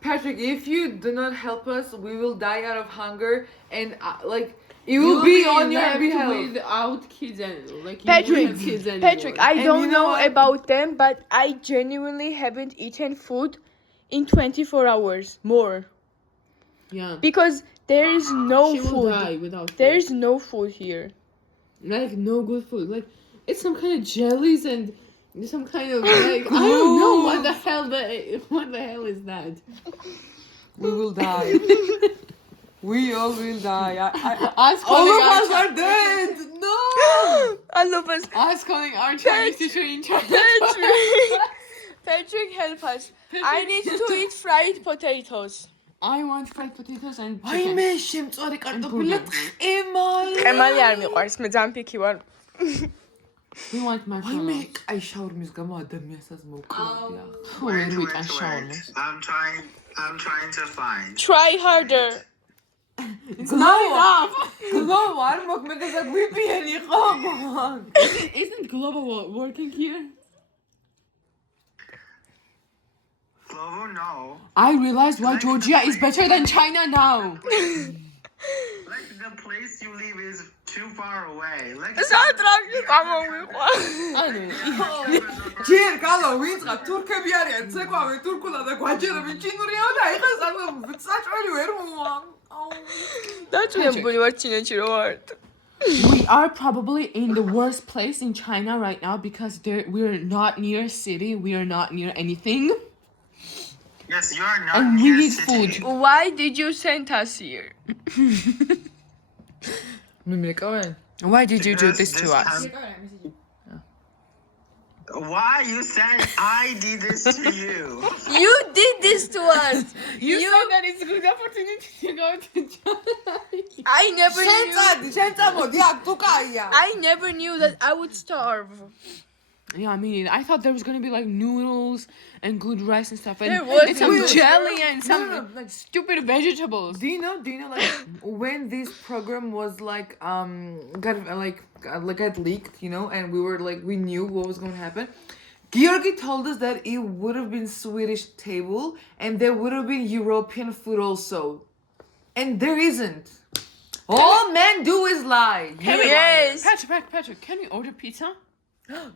Patrick, if you do not help us, we will die out of hunger, and it will be on your behalf. Without kids and Patrick, I And don't you know know what? about them, but I genuinely haven't eaten food in 24 hours more Yeah. because there is no She will food. die without food. There is no food here. Like no good food. Like it's some kind of jellies and some kind of like I don't know what the hell is that? We will die. We all will die. Us All calling of our us are dead. No. I love us. Us calling our Chinese teacher in China. Patrick, help us. I need to eat fried potatoes. I want fried potatoes and აი chicken. მე შემწვარი კარტოფილი ემალი. ემალი არ მიყვარს, მე ძალიან პიკი ვარ. We want აი მე McDonald's. კაი შაურმის გამო ადამიანსაც მოვკლავდი ახლა. Who will eat a shawarma? I'm trying to find. Try harder. It's not enough. გლოვ არ მოქმედებს და VPN იყო. Isn't global working here? Glovo, no. I realized why Georgia is better than China now. Like the place you live is too far away. Like სატრაკი გამოვიყვა. ჯერ გალო ვინწყა თურქები არიან ცეკვავე თურქულა და გვაჯერები ჩინურიაო და ეხლა საჭველი ვერ მოვა. დაჭრებული ვარ ჩინეთში რო ვარ. We are probably in the worst place in China right now because we're not near city, we are not near anything, yes, you are not and we near need city. food. Why did you send us here? მიმეკავენ? Why did you do this to us? Why you said I did this to you? You did this to us. You said that it's a good opportunity to go to China. I never შენ knew. წადი, შენ წამოდი აქ თუ კაია. I never knew that I would starve. Yeah, I mean, I thought there was gonna be like noodles and good rice and stuff, and, There was and some noodles. jelly and some No, like- stupid vegetables. Do you know like when this program was got leaked, and we knew what was going to happen. Georgi told us that it would have been Swedish table and there would have been European food also. And there isn't. All men do is lie. Yes. Patrick, can we order pizza?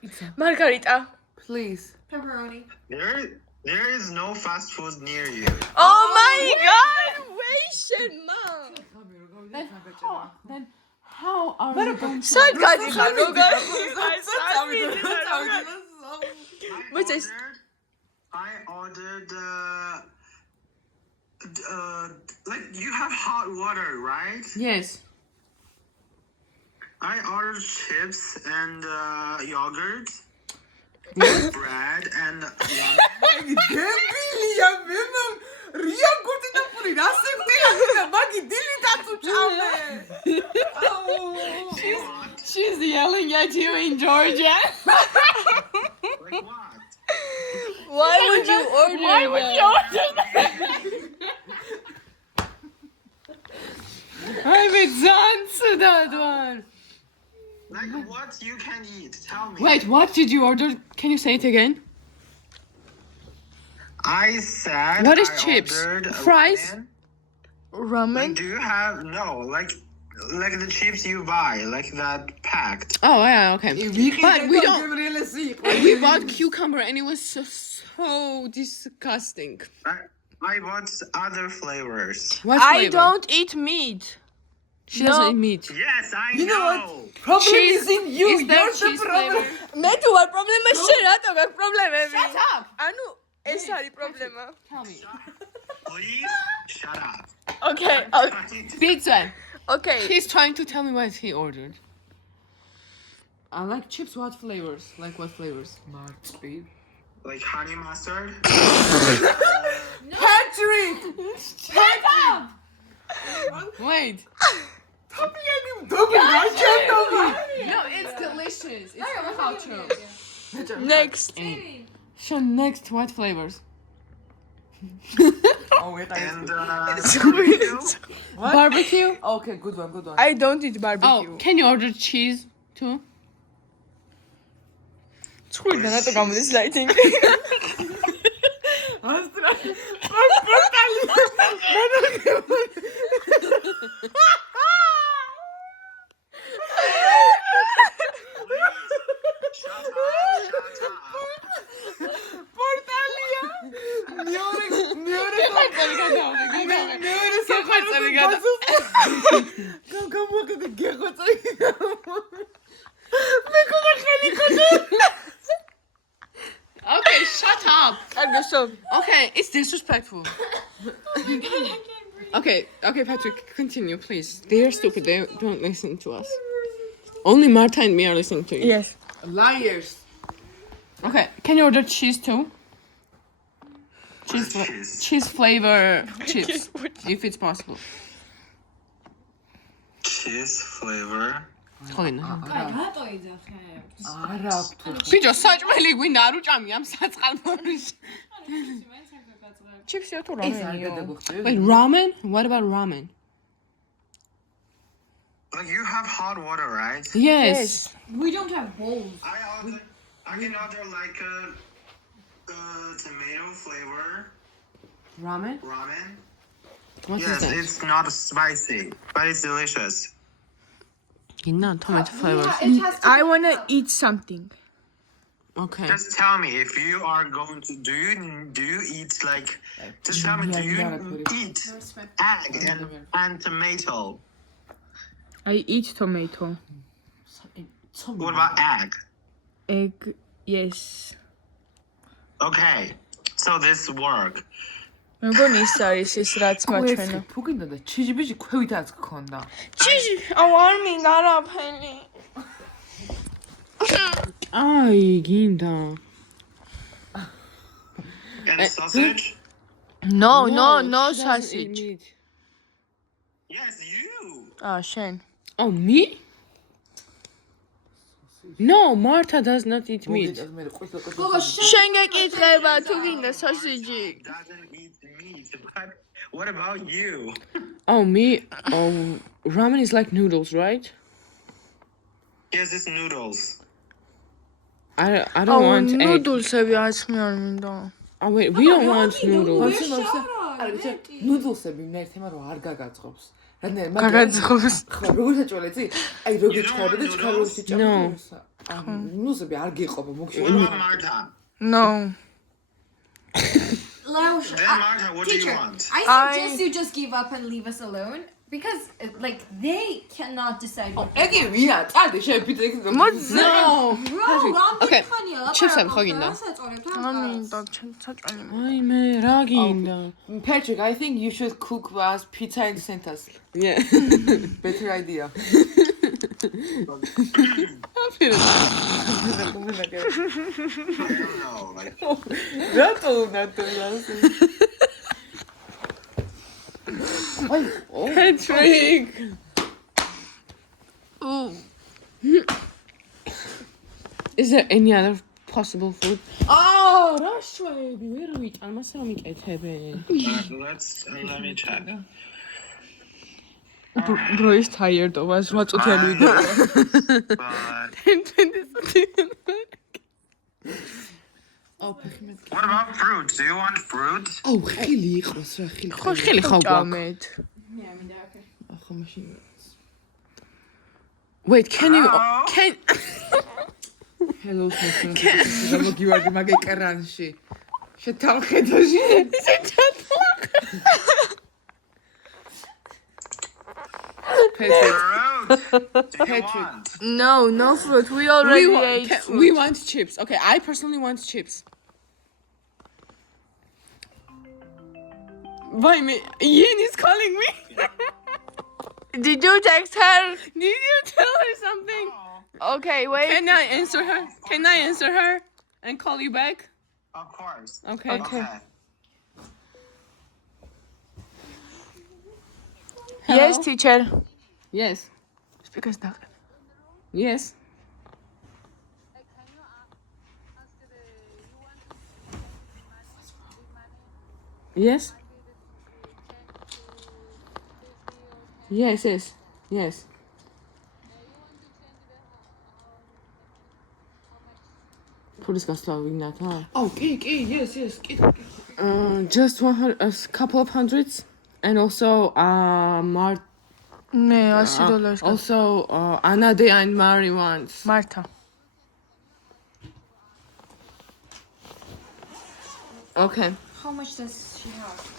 Pizza. Margarita. Please. Pepperoni. There is no fast food near you. Oh my god. Wait, mom. Then how are we going to... სად I ordered like you have hot water, right? Yes. I ordered chips and yogurt, bread and lemon. დებილია მე რია გუთინა პური რა სექტია მაგი დილით აწუჭავე. She's yelling at you in Georgia. Like what? Why would you order Why would you order that? I'm exhausted that one. Like what you can eat? Tell me. Wait, what did you order? Can you say it again? I said. What is I chips? ordered Fries? ramen. ramen? Like, do you have like the chips you buy, like that packed? Oh yeah, okay. But we don't. გემრიელესი იყო. We bought cucumber and it was so disgusting. I bought other flavors. What I flavor? don't eat meat. She doesn't eat meat. Yes, I You know know. what? Problem Cheese- is in you. is there You're the cheese problem. flavor? მე თუ არ პრობლემა შენ რატო გაქვს პრობლემები? Shut up! ანუ ეს არის პრობლემა. Tell me. Please shut up. Okay. Pizza. Okay. He's trying to tell me what he ordered. I like chips. What flavors? Like what flavors? Speed. Like honey mustard. Patrick! Shut up! Wait. თაფიანი მდობი რა შეტოვი. No, it's delicious. It's cultural. Next. So next, what flavors? Oh, wait, And Barbecue. Okay, good one. I don't eat barbecue. Oh, can you order cheese too? ცხვირდა რატო გამოდის lighting? Okay, shut up. Argosov. Okay, it's disrespectful. Okay, Patrick, continue, please. They are stupid. They don't listen to us. Only Marta and me are listening to you. Yes. Liars. Okay, can you order cheese too? Cheese flavor chips, if it's possible. Cheese flavor. არა Bijo, საჭმელი გვინდა არ უჭამი ამ საწყალმოში. Chips თუ ეს არ რამენიო. გადაგხვდები. Wait, ramen? What about ramen? Like you have hot water, right? Yes. We don't have bowls. I can order like a tomato flavor Ramen? ramen. What is Yes, that? it's not spicy, but it's delicious. No, tomato flavors. It has to I wanna eat something. Okay. Just tell me if you are going to do you eat like just tell me do you eat egg and tomato? I eat tomato. What about egg? Egg, yes. Okay, so this work. მეგონი ის არის ის რაც მაჩვენო. თუ გინდა და ჩიჯიბიჯი ქვევითაც გქონდა. ჩიჟი, აუ არ მინდა არაფერი. Ay, ginda. And sausage? No, she doesn't eat sausage. meat. Yes, you. შენ. Oh, me? No, Marta does not eat meat. შენ გეკითხება თუ გინდა sausage. Doesn't eat meat, but what about you? Oh, me? Oh, ramen is like noodles, right? Yes, it's noodles. I don't want egg. ნუდულსები არც მე არ მინდა. Oh, wait, we don't want noodles. ნუდლსები მე ერთმა რომ არ გაგაწყობს. რადგან გაგაწყობს. ხო, როგორ საჭოლა იცი? აი როგორ You don't ჩქარდა და want ჩქაროს noodles? ჭამდა. No. ნუდლსები არ გიყვება What მოგშენი. about Marta? No. Laush, Then Marta, what do you teacher, want? I suggest you just give up and leave us alone because, like, they cannot decide what they ეგი ვია? წარდი შეფიცე იქ. No. want. Okay, chips-ები ხო გინდა? არ მინდა საჭმელი. Ay, me, რა გინდა? Patrick, I think you should cook us pizza and send us. Yeah. Better idea. I don't know. Like, რატო უნდა თულასი? აი, Patrick. Is there any other possible food? Oh, რა შვები, ვერ ვიტან, მასე რომ მიკეთებენ. let me check. Bro is tired of us. What წუთიანი ვიდეო. But 10-20. აუ, ფეხი მე. what about fruit? Do you want fruit? აუ, ხილი იყოს რა, ხილი. ხო, ხილი ხო გვაქვს. ჭამეთ. ახლა მაშინ Wait, can you Hello? can Hello, სულ მოგივარდი მაგ ეკრანში. შეთავხედოში. Patrick, Fruit. Do you want? No fruit. We already ate fruit. we want chips. Okay, I personally want chips. Why me? Yen is calling me. Did you text her? Did you tell her something? Okay, wait. Can I answer her? Can I answer her and call you back? Of course. Okay. Okay. Hello? Yes, teacher. Yes. Because that. Yes. Yes. Yes. Poliska Slovenia, huh? Oh, cake, yes, cake. Just 100, a couple of hundreds, and also Ne, $80. also Anna De and Mari ones. Marta. Okay. How much does she have?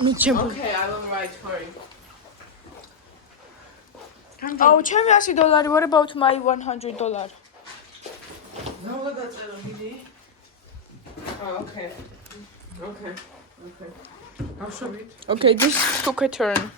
Okay, I will write for you. Oh, $80. What about my $100? Oh, okay. Okay. I'll show it. Okay, this took a turn.